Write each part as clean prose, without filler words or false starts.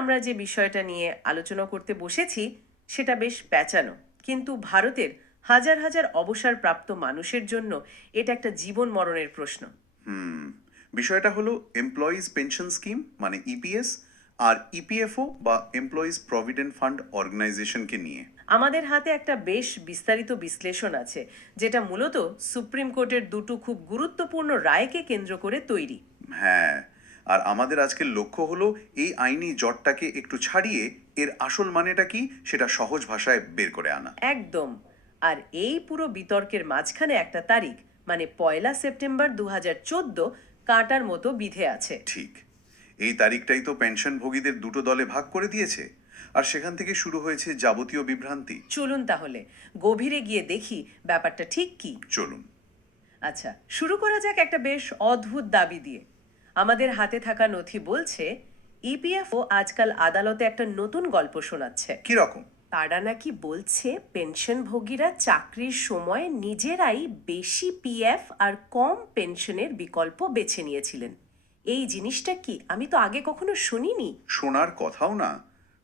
আমরা যে বিষয়টা নিয়ে আলোচনা করতে বসেছি সেটা বেশ প্যাঁচানো, কিন্তু ভারতের হাজার হাজার অবসরপ্রাপ্ত মানুষের জন্য এটা একটা জীবন মরণের প্রশ্ন। হুম বিষয়টা হলো এমপ্লয়িজ পেনশন স্কিম মানে ইপিএস আর ইপিএফও বা এমপ্লয়িজ প্রভিডেন্ট ফান্ড অর্গানাইজেশনকে নিয়ে। আমাদের হাতে একটা বেশ বিস্তারিত বিশ্লেষণ আছে, যেটা মূলত সুপ্রিম কোর্টের দুটো খুব গুরুত্বপূর্ণ রায়কে কেন্দ্র করে তৈরি। হ্যাঁ, আর আমাদের আজকের লক্ষ্য হলো এই আইনি জটটাকে একটু ছাড়িয়ে এর আসল মানেটা কি সেটা সহজ ভাষায় বের করে আনা। একদম। আর এই পুরো বিতর্কের মাঝখানে একটা তারিখ, মানে 1 সেপ্টেম্বর 2014, কাঁটার মতো বিধে আছে। ঠিক, এই তারিখটাই তো পেনশনভোগীদের দুটো দলে ভাগ করে দিয়েছে, আর সেখান থেকে শুরু হয়েছে যাবতীয় বিভ্রান্তি। চলুন তাহলে গভীরে গিয়ে দেখি ব্যাপারটা ঠিক কি। চলুন। আচ্ছা, শুরু করা যাক একটা বেশ অদ্ভুত দাবি দিয়ে। আমাদের হাতে থাকা নথি বলছে ইপিএফও আজকাল আদালতে একটা নতুন গল্প শোনাচ্ছে। কি রকম? তারা নাকি বলছে পেনশনভোগীরা চাকরির সময় নিজেরাই বেশি পিএফ আর কম পেনশনের বিকল্প বেছে নিয়েছিলেন। এই জিনিসটা কি, আমি তো আগে কখনো শুনিনি। শোনার কথাও না,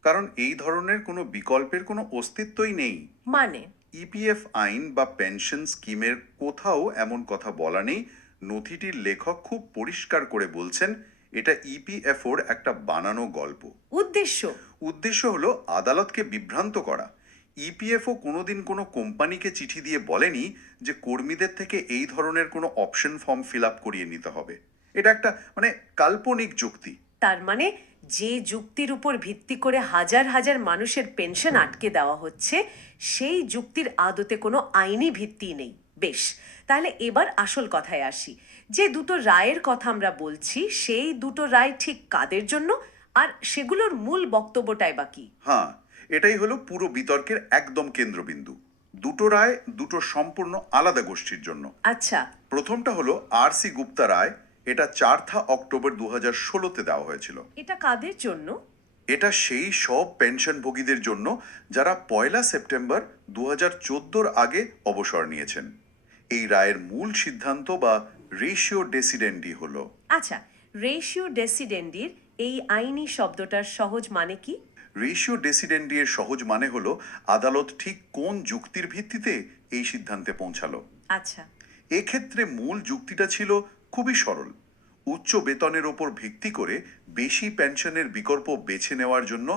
কারণ এই ধরনের কোনো বিকল্পের কোনো অস্তিত্বই নেই। মানে? ইপিএফ আইন বা পেনশন স্কিমের কোথাও এমন কথা বলা নেই। নথিটির লেখক খুব পরিষ্কার করে বলছেন এটা ইপিএফওর একটা বানানো গল্প। উদ্দেশ্য? উদ্দেশ্য হলো আদালতকে বিভ্রান্ত করা। ইপিএফও কোনোদিন কোনো কোম্পানিকে চিঠি দিয়ে বলেনি যে কর্মীদের থেকে এই ধরনের কোনো অপশন ফর্ম ফিল আপ করিয়ে নিতে হবে। এটা একটা মানে কাল্পনিক যুক্তি। তার মানে যে যুক্তির উপর ভিত্তি করে হাজার হাজার মানুষের পেনশন আটকে দেওয়া হচ্ছে, সেই যুক্তির আদতে কোনো আইনি ভিত্তি নেই। বেশ, তাহলে এবার আসল কথায় আসি। যে দুটো রায়ের কথা আমরা বলছি, সেই দুটো রায় ঠিক কাদের জন্য, আর সেগুলোর মূল বক্তব্যটাই বা কি? হ্যাঁ, এটাই হলো পুরো বিতর্কের একদম কেন্দ্রবিন্দু। দুটো রায় দুটো সম্পূর্ণ আলাদা গোষ্ঠীর জন্য। আচ্ছা। প্রথমটা হলো আর সি গুপ্তা রায়। এটা 4 অক্টোবর 2016-তে দেওয়া হয়েছিল। এটা কাদের জন্য? এটা সেই সব পেনশনভোগীদের জন্য যারা 1 সেপ্টেম্বর 2014-র আগে অবসর নিয়েছেন। এই রায়ের মূল সিদ্ধান্ত বা রেশিও ডেসিডেন্ডি হলো। আচ্ছা, রেশিও ডেসিডেন্ডির এই আইনি শব্দটার সহজ মানে কি? রেশিও ডেসিডেন্ডি এর সহজ মানে হলো আদালত ঠিক কোন যুক্তির ভিত্তিতে এই সিদ্ধান্তে পৌঁছালো। আচ্ছা। এক্ষেত্রে মূল যুক্তিটা ছিল খুবই সরল। উচ্চ বেতনের ওপর ভিত্তি করে বেশি পেনশনের বিকল্প বেছে নেওয়ার জন্য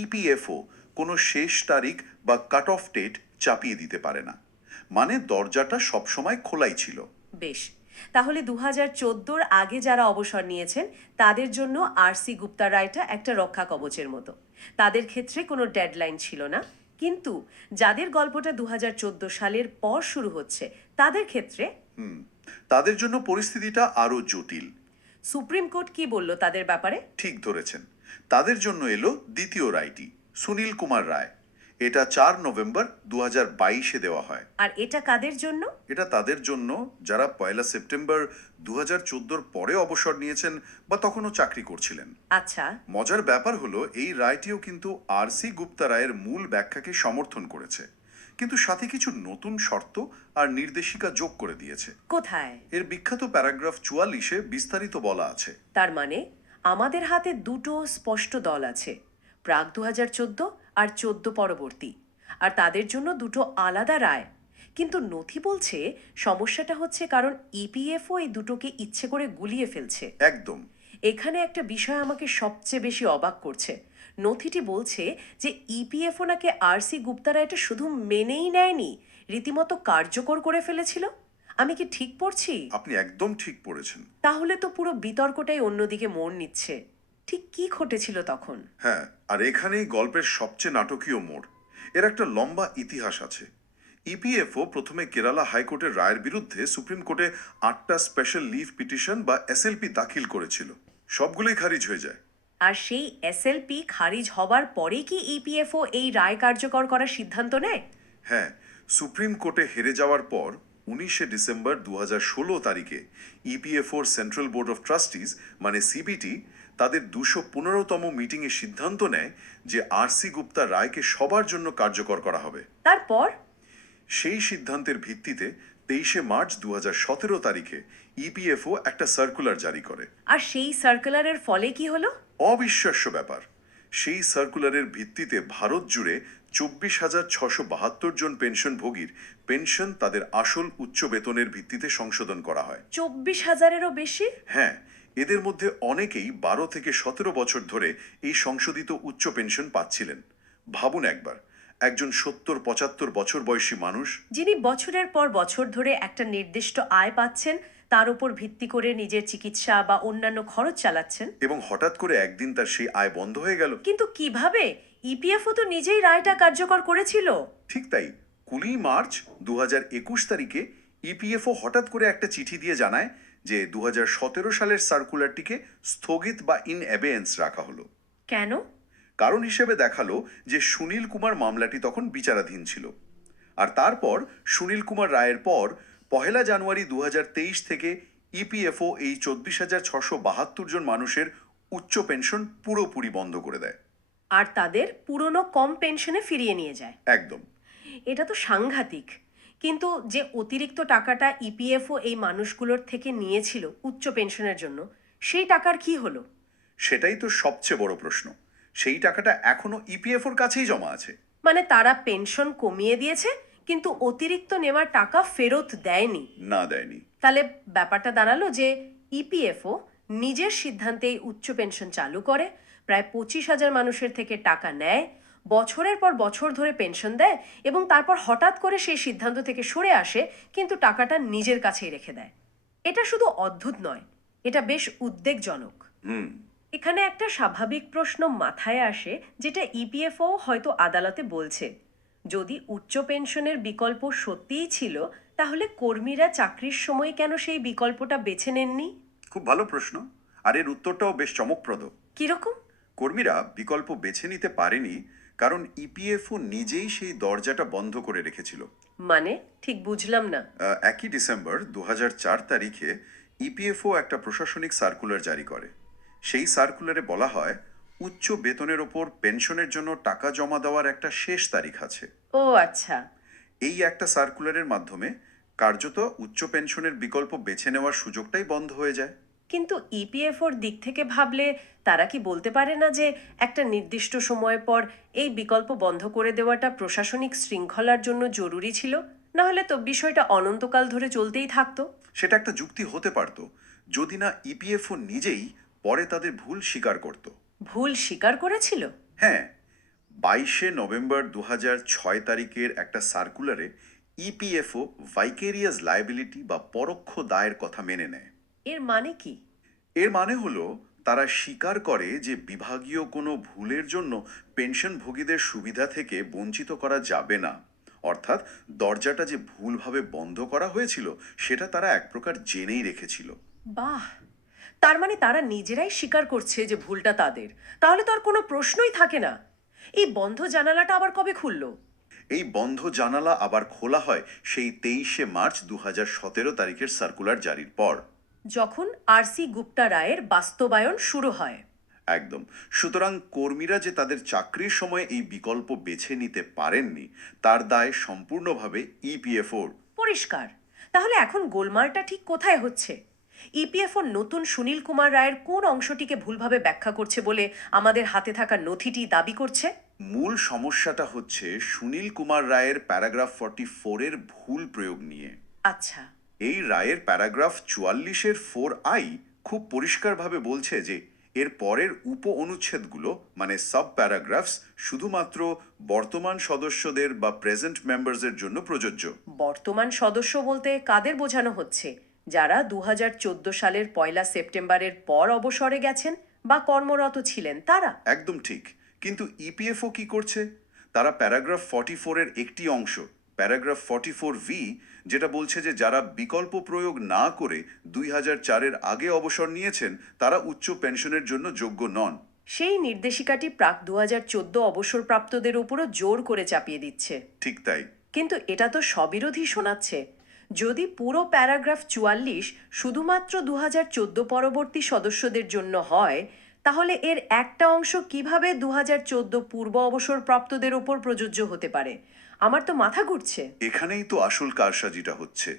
ইপিএফও কোনো শেষ তারিখ বা কাট অফ ডেট চাপিয়ে দিতে পারে না। মানে দরজাটা সবসময় খোলাই ছিল। বেশ, তাহলে 2014-র আগে যারা অবসর নিয়েছেন তাদের জন্য আর.সি. গুপ্তা রায়টা একটা রক্ষা কবচের মতো। তাদের ক্ষেত্রে কোনো ডেডলাইন ছিল না। কিন্তু যাদের গল্পটা 2014 সালের পর শুরু হচ্ছে, তাদের ক্ষেত্রে তাদের জন্য পরিস্থিতিটা আরো জটিল। সুপ্রিম কোর্ট কি বলল তাদের ব্যাপারে? ঠিক ধরেছেন, তাদের জন্য এলো দ্বিতীয় রায়টি, সুনীল কুমার রায়। এটা 4 নভেম্বর 2022-এ দেওয়া হয়। আর এটা কাদের জন্য? এটা তাদের জন্য যারা 1 সেপ্টেম্বর 2014-র পরে অবসর নিয়েছেন বা তখনও চাকরি করছিলেন। আচ্ছা। মজার ব্যাপার হলো এই রায়টিও কিন্তু আর.সি গুপ্তা রায়ের মূল ব্যাখ্যাকে সমর্থন করেছে, কিন্তু সাথে কিছু নতুন শর্ত আর নির্দেশিকা যোগ করে দিয়েছে। কোথায়? এর বিখ্যাত প্যারাগ্রাফ 44-এ বিস্তারিত বলা আছে। তার মানে আমাদের হাতে দুটো স্পষ্ট দল আছে, প্রাক 2014 আর 14 পরবর্তী, আর তাদের জন্য দুটো আলাদা রায়। কিন্তু নথি বলছে সমস্যাটা হচ্ছে কারণ ইপিএফও এই দুটোকে ইচ্ছে করে গুলিয়ে ফেলছে। একদম। এখানে একটা বিষয় আমাকে সবচেয়ে বেশি অবাক করছে। নথিটি বলছে যে ইপিএফও নাকি আর.সি. গুপ্তারা এটা শুধু মেনেই নেয়নি, রীতিমতো কার্যকর করে ফেলেছিল। আমি কি ঠিক পড়ছি? আপনি একদম ঠিক পড়েছেন। তাহলে তো পুরো বিতর্কটাই অন্যদিকে মোড় নিচ্ছে। ঠিক কি ঘটেছিল তখন? হ্যাঁ, আর এখানেই গল্পের সবচেয়ে নাটকীয় মোড়। এর একটা লম্বা ইতিহাস আছে। ইপিএফও প্রথমে কেরালা হাইকোর্টের রায়ের বিরুদ্ধে সুপ্রিম কোর্টে 8টা স্পেশাল লিভ পিটিশন বা এসএলপি দাখিল করেছিল। সবগুলোই খারিজ হয়ে যায়। আর সেই এসএলপি খারিজ হবার পরে কি ইপিএফও এই রায় কার্যকর করার সিদ্ধান্ত নেয়? হ্যাঁ, সুপ্রিম কোর্টে হেরে যাওয়ার পর 19 ডিসেম্বর 2016 ইপিএফওর সেন্ট্রাল বোর্ড অফ ট্রাস্টিজ মানে সিবিটি তাদের 215তম মিটিংয়ে সিদ্ধান্ত নেয় যে আর.সি গুপ্তা রায়কে সবার জন্য কার্যকর করা হবে। তারপর? সেই সিদ্ধান্তের ভিত্তিতে 23 মার্চ 2017 ইপিএফও একটা সার্কুলার জারি করে। আর সেই সার্কুলারের ফলে কি হলো? অবিশ্বাস্য ব্যাপার, সেই সার্কুলারের ভিত্তিতে ভারত জুড়ে 24,672 জন পেনশনভোগীর পেনশন তাদের আসল উচ্চ বেতনের ভিত্তিতে সংশোধন করা হয়। 24,000-এরও বেশি? হ্যাঁ, এদের মধ্যে অনেকেই 12 থেকে 17 বছর ধরে এই সংশোধিত উচ্চ পেনশন পাচ্ছিলেন। ভাবুন একবার, একজন 70-75 বছর বয়সী মানুষ যিনি বছরের পর বছর ধরে একটা নির্দিষ্ট আয় পাচ্ছেন, তার উপর ভিত্তি করে নিজের চিকিৎসা বা অন্যান্য খরচ চালাচ্ছেন। এবং হঠাৎ করে একদিন তার সেই আয় বন্ধ হয়ে গেল। কিন্তু কিভাবে? ইপিএফও তো নিজেই রায়টা কার্যকর করেছিল। ঠিক তাই, 20 মার্চ 2021 তারিখে ইপিএফও হঠাৎ করে একটা চিঠি দিয়ে জানায় যে 2017 সালের সার্কুলারটিকে স্থগিত বা ইন অ্যাবেয়েন্স রাখা হলো। কেন? কারণ হিসেবে দেখালো যে সুনীল কুমার মামলাটি তখন বিচারাধীন ছিল। আর তারপর সুনীল কুমার রায়ের পর 1 জানুয়ারি 2023 থেকে ইপিএফও এই 24,672 জন মানুষের উচ্চ পেনশন পুরোপুরি বন্ধ করে দেয়। আর তাদের পুরনো কম পেনশনে ফিরিয়ে নিয়ে যায়। একদম। এটা তো সাংঘাতিক। কিন্তু যে অতিরিক্ত টাকাটা ইপিএফও এই মানুষগুলোর থেকে নিয়েছিল উচ্চ পেনশনের জন্য, সেই টাকার কি হলো? সেটাই তো সবচেয়ে বড় প্রশ্ন। সেই টাকাটা এখনো ইপিএফওর কাছেই জমা আছে। মানে তারা পেনশন কমিয়ে দিয়েছে, কিন্তু অতিরিক্ত নেওয়ার টাকা ফেরত দেয়নি। না, দেয়নি। তাহলে ব্যাপারটা দাঁড়ালো যে ইপিএফও নিজের সিদ্ধান্তেই উচ্চ পেনশন চালু করে, প্রায় 25,000 মানুষের থেকে টাকা নেয়, বছরের পর বছর ধরে পেনশন দেয়, এবং তারপর হঠাৎ করে সেই সিদ্ধান্ত থেকে সরে আসে, কিন্তু টাকাটা নিজের কাছেই রেখে দেয়। এটা শুধু অদ্ভুত নয়, এটা বেশ উদ্বেগজনক। এখানে একটা স্বাভাবিক প্রশ্ন মাথায় আসে, যেটা ইপিএফও হয়তো আদালতে বলছে, যদি উচ্চ পেনশনের বিকল্প সত্যিই ছিল, তাহলে কর্মীরা চাকরির সময় কেন সেই বিকল্পটা বেছে নেননি? খুব ভালো প্রশ্ন, আর এর উত্তরটাও বেশ চমকপ্রদ। কিরকম? কর্মীরা বিকল্প বেছে নিতে পারেনি কারণ ইপিএফও নিজেই সেই দরজাটা বন্ধ করে রেখেছিল। মানে ঠিক বুঝলাম না। 1 ডিসেম্বর 2004 তারিখে ইপিএফও একটা প্রশাসনিক সার্কুলার জারি করে। সেই সার্কুলারে বলা হয় উচ্চ বেতনের ওপর পেনশনের জন্য টাকা জমা দেওয়ার একটা শেষ তারিখ আছে। ও আচ্ছা। এই একটা সার্কুলারের মাধ্যমে কার্যত উচ্চ পেনশনের বিকল্প বেছে নেওয়ার সুযোগটাই বন্ধ হয়ে যায়। কিন্তু ইপিএফওর দিক থেকে ভাবলে তারা কি বলতে পারে না যে একটা নির্দিষ্ট সময় পর এই বিকল্প বন্ধ করে দেওয়াটা প্রশাসনিক শৃঙ্খলার জন্য জরুরি ছিল? না হলে তো বিষয়টা অনন্তকাল ধরে চলতেই থাকতো। সেটা একটা যুক্তি হতে পারত যদি না ইপিএফও নিজেই পরে তাদের ভুল স্বীকার করত। ভুল স্বীকার করেছিল? হ্যাঁ, 22 নভেম্বর 2006 তারিখের একটা সার্কুলারে ইপিএফও ভাইকেরিয়াস লায়াবিলিটি বা পরোক্ষ দায়ের কথা মেনে নেয়। এর মানে কি? এর মানে হলো তারা স্বীকার করে যে বিভাগীয় কোনো ভুলের জন্য পেনশনভোগীদের সুবিধা থেকে বঞ্চিত করা যাবে না। অর্থাৎ দরজাটা যে ভুলভাবে বন্ধ করা হয়েছিল সেটা তারা এক প্রকার জেনেই রেখেছিল। বাহ! তার মানে তারা নিজেরাই স্বীকার করছে যে ভুলটা তাদের। তাহলে তো আর কোনো প্রশ্নই থাকে না। এই বন্ধ জানালাটা আবার কবে খুললো? এই বন্ধ জানালা আবার খোলা হয় সেই 23 মার্চ 2017 তারিখের সার্কুলার জারির পর। যখন আরসি গুপ্তা রায়ের বাস্তবায়ন শুরু হয়। একদম। সুতরাং কর্মীরা যে তাদের চাকরির সময় এই বিকল্প বেছে নিতে পারেননি তার দায় সম্পূর্ণভাবে ইপিএফওর। পরিষ্কার। তাহলে এখন গোলমালটা ঠিক কোথায় হচ্ছে? ইপিএফওর নতুন সুনীল কুমার রায়ের কোন অংশটিকে ভুলভাবে ব্যাখ্যা করছে বলে আমাদের হাতে থাকা নথিটি দাবি করছে? মূল সমস্যাটা হচ্ছে সুনীল কুমার রায়ের প্যারাগ্রাফ 44 এর ভুল প্রয়োগ নিয়ে। আচ্ছা। এই রায়ের প্যারাগ্রাফ 44-এর 4I খুব পরিষ্কারভাবে বলছে যে এর পরের উপ অনুচ্ছেদগুলো মানে সাব প্যারাগ্রাফস শুধুমাত্র বর্তমান সদস্যদের বা প্রেজেন্ট মেম্বারসের জন্য প্রযোজ্য। বর্তমান সদস্য বলতে কাদের বোঝানো হচ্ছে? যারা 2014 সালের 1 সেপ্টেম্বরের পর অবসরে গেছেন বা কর্মরত ছিলেন তারা? একদম ঠিক। কিন্তু ইপিএফও কি করছে? তারা প্যারাগ্রাফ 44-এর একটি অংশ প্যারাগ্রাফ 44V যেটা বলছে যে যারা বিকল্প প্রয়োগ না করে 2004-এর আগে অবসর নিয়েছেন তারা উচ্চ পেনশনের জন্য যোগ্য নন। সেই নির্দেশিকাটি প্রাক 2014 অবসরপ্রাপ্তদের উপরও জোর করে চাপিয়ে দিচ্ছে। ঠিক তাই। কিন্তু এটা তো স্ববিরোধী শোনাচ্ছে। যদি পুরো প্যারাগ্রাফ 44 শুধুমাত্র 2014 পরবর্তী সদস্যদের জন্য হয়, তাহলে এর একটা অংশ কিভাবে 2014 পূর্ব অবসরপ্রাপ্তদের ওপর প্রযোজ্য হতে পারে? আমার তো মাথা ঘুরছে। এখানেই তো আসল কারসাজিটা হচ্ছে।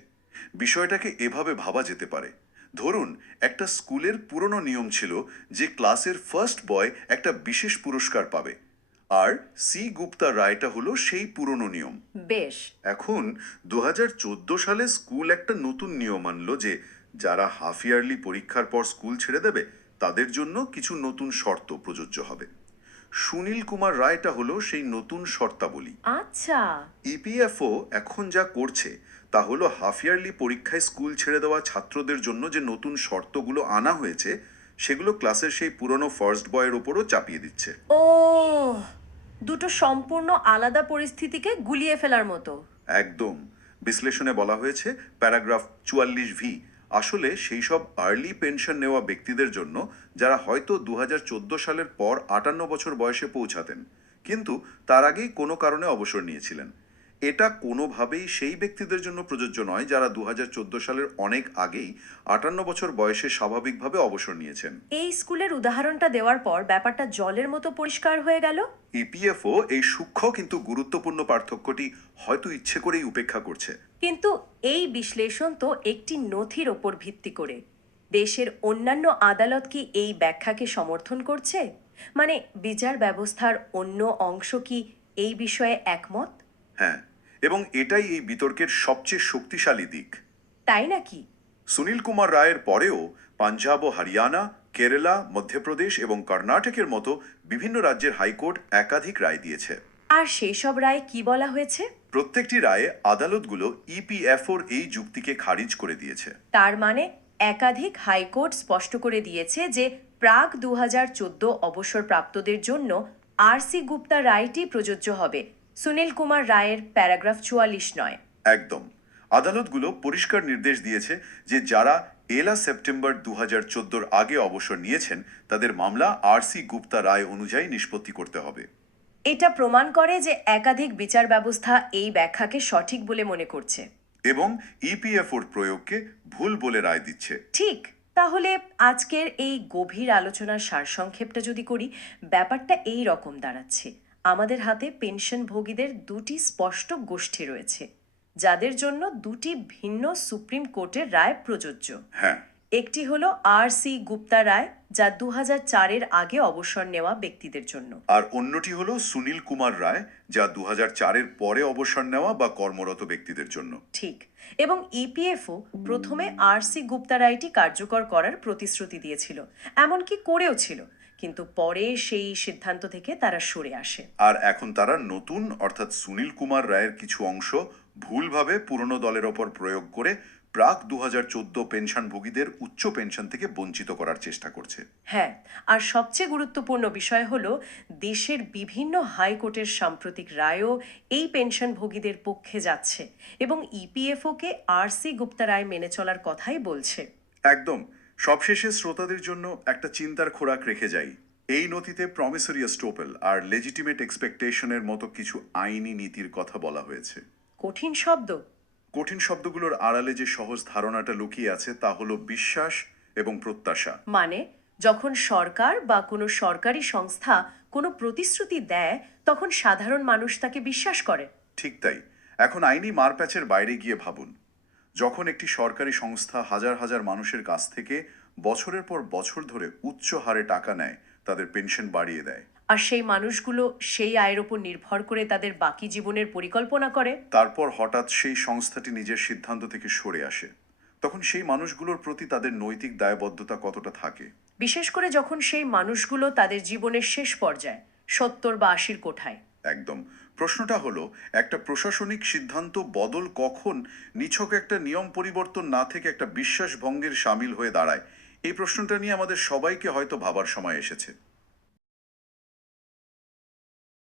বিষয়টাকে এভাবে ভাবা যেতে পারে, ধরুন একটা স্কুলের পুরনো নিয়ম ছিল যে ক্লাসের ফার্স্ট বয় একটা বিশেষ পুরস্কার পাবে, আর সি গুপ্তা রায়টা হলো সেই পুরনো নিয়ম। বেশ। এখন 2014 সালে স্কুল একটা নতুন নিয়ম আনলো যে যারা হাফ ইয়ারলি পরীক্ষার পর স্কুল ছেড়ে দেবে তাদের জন্য কিছু নতুন শর্ত প্রযোজ্য হবে। সুনীল কুমার রায়টা হলো সেই নতুন শর্তাবলী। আচ্ছা। ইপিএফও এখন যা করছে তা হলো হাফ ইয়ারলি পরীক্ষায় স্কুল ছেড়ে দেওয়া ছাত্রদের জন্য যে নতুন শর্তগুলো আনা হয়েছে সেগুলো ক্লাসের সেই পুরনো ফার্স্ট বয়ের ওপরও চাপিয়ে দিচ্ছে। ও, দুটো সম্পূর্ণ আলাদা পরিস্থিতিকে গুলিয়ে ফেলার মতো। একদম। বিশ্লেষণে বলা হয়েছে প্যারাগ্রাফ 44V আসলে সেই সব আর্লি পেনশন নেওয়া ব্যক্তিদের জন্য যারা হয়তো 2014 সালের পর 58 বছর বয়সে পৌঁছাতেন, কিন্তু তার আগেই কোনো কারণে অবসর নিয়েছিলেন। এটা কোনোভাবেই সেই ব্যক্তিদের জন্য প্রযোজ্য নয় যারা 2014 সালের অনেক আগেই 58 বছর বয়সে স্বাভাবিকভাবে অবসর নিয়েছেন। এই স্কুলের উদাহরণটা দেওয়ার পর ব্যাপারটা জলের মতো পরিষ্কার হয়ে গেল। ইপিএফও এই সূক্ষ্ম কিন্তু গুরুত্বপূর্ণ পার্থক্যটি হয়তো ইচ্ছে করেই উপেক্ষা করছে। কিন্তু এই বিশ্লেষণ তো একটি নথির ওপর ভিত্তি করে। দেশের অন্যান্য আদালত কি এই ব্যাখ্যাকে সমর্থন করছে? মানে বিচার ব্যবস্থার অন্য অংশ কি এই বিষয়ে একমত? হ্যাঁ, এবং এটাই এই বিতর্কের সবচেয়ে শক্তিশালী দিক। তাই নাকি? সুনীল কুমার রায়ের পরেও পাঞ্জাব ও হরিয়ানা, কেরালা, মধ্যপ্রদেশ এবং কর্ণাটকের মতো বিভিন্ন রাজ্যের হাইকোর্ট একাধিক রায় দিয়েছে। আর সেই সব রায়ে কি বলা হয়েছে? প্রত্যেকটি রায়ে আদালতগুলো ইপিএফওর এই যুক্তিকে খারিজ করে দিয়েছে। তার মানে একাধিক হাইকোর্ট স্পষ্ট করে দিয়েছে যে প্রাক 2014 অবসরপ্রাপ্তদের জন্য আর.সি. গুপ্তা রায়টি প্রযোজ্য হবে, সুনীল কুমার রায়ের প্যারাগ্রাফ 44 নয়। একদম। আদালতগুলো পরিষ্কার নির্দেশ দিয়েছে যে যারা 1 সেপ্টেম্বর 2014 আগে অবসর নিয়েছেন তাদের মামলা আর.সি. গুপ্তা রায় অনুযায়ী নিষ্পত্তি করতে হবে। এটা প্রমাণ করে যে একাধিক বিচার ব্যবস্থা এই ব্যাখ্যাকে সঠিক বলে মনে করছে এবং ইপিএফওর প্রয়োগকে ভুল বলে রায় দিচ্ছে। ঠিক। তাহলে আজকের এই গভীর আলোচনার সারসংক্ষেপটা যদি করি, ব্যাপারটা এই রকম দাঁড়াচ্ছে। আমাদের হাতে পেনশনভোগীদের দুটি স্পষ্ট গোষ্ঠী রয়েছে যাদের জন্য দুটি ভিন্ন সুপ্রিম কোর্টের রায় প্রযোজ্য। হ্যাঁ, একটি হলো আর.সি. গুপ্তা রায়, যা 2004-এর আগে অবসর নেওয়া ব্যক্তিদের জন্য। আর অন্যটি হলো সুনীল কুমার রায়, যা 2004-এর পরে অবসর নেওয়া বা কর্মরত ব্যক্তিদের জন্য। ঠিক। এবং ইপিএফও প্রথমে আর.সি. গুপ্তা রায়টি কার্যকর করার প্রতিশ্রুতি দিয়েছিল, এমনকি করেও ছিল, কিন্তু পরে সেই সিদ্ধান্ত থেকে তারা সরে আসে। আর এখন তারা নতুন অর্থাৎ সুনীল কুমার রায়ের কিছু অংশ ভুলভাবে পুরনো দলের ওপর প্রয়োগ করে প্রাক 2014 পেনশনভোগীদের উচ্চ পেনশন থেকে বঞ্চিত করার চেষ্টা করছে। হ্যাঁ, আর সবচেয়ে গুরুত্বপূর্ণ বিষয় হলো দেশের বিভিন্ন হাইকোর্টের সাম্প্রতিক রায়ও এই পেনশনভোগীদের পক্ষে যাচ্ছে এবং ইপিএফওকে আর.সি. গুপ্তা রায় মেনে চলার কথাই বলছে। একদম। সবশেষে শ্রোতাদের জন্য একটা চিন্তার খোরাক রেখে যাই। এই নথিতে প্রমিসরি এস্টোপেল আর লেজিটিমেট এক্সপেকটেশনের মতো কিছু আইনি নীতির কথা বলা হয়েছে। কঠিন শব্দ। কঠিন শব্দগুলোর আড়ালে যে সহজ ধারণাটা লুকিয়ে আছে তা হলো বিশ্বাস এবং প্রত্যাশা। মানে যখন সরকার বা কোনো সরকারি সংস্থা কোনো প্রতিশ্রুতি দেয় তখন সাধারণ মানুষ তাকে বিশ্বাস করে। ঠিক তাই। এখন আইনি মারপ্যাচের বাইরে গিয়ে ভাবুন, যখন একটি সরকারি সংস্থা হাজার হাজার মানুষের কাছ থেকে বছরের পর বছর ধরে উচ্চ হারে টাকা নেয়, তাদের পেনশন বাড়িয়ে দেয়, আর সেই মানুষগুলো সেই আয়ের ওপর নির্ভর করে তাদের বাকি জীবনের পরিকল্পনা করে, তারপর হঠাৎ সেই সংস্থাটি নিজের সিদ্ধান্ত থেকে সরে আসে, তখন সেই মানুষগুলোর প্রতি তাদের নৈতিক দায়বদ্ধতা কতটা থাকে? বিশেষ করে যখন সেই মানুষগুলো তাদের জীবনের শেষ পর্যায়ে 70 বা 80-র কোঠায়। একদম। প্রশ্নটা হলো, একটা প্রশাসনিক সিদ্ধান্ত বদল কখন নিছক একটা নিয়ম পরিবর্তন না থেকে একটা বিশ্বাস ভঙ্গের সামিল হয়ে দাঁড়ায়? এই প্রশ্নটা নিয়ে আমাদের সবাইকে হয়তো ভাবার সময় এসেছে।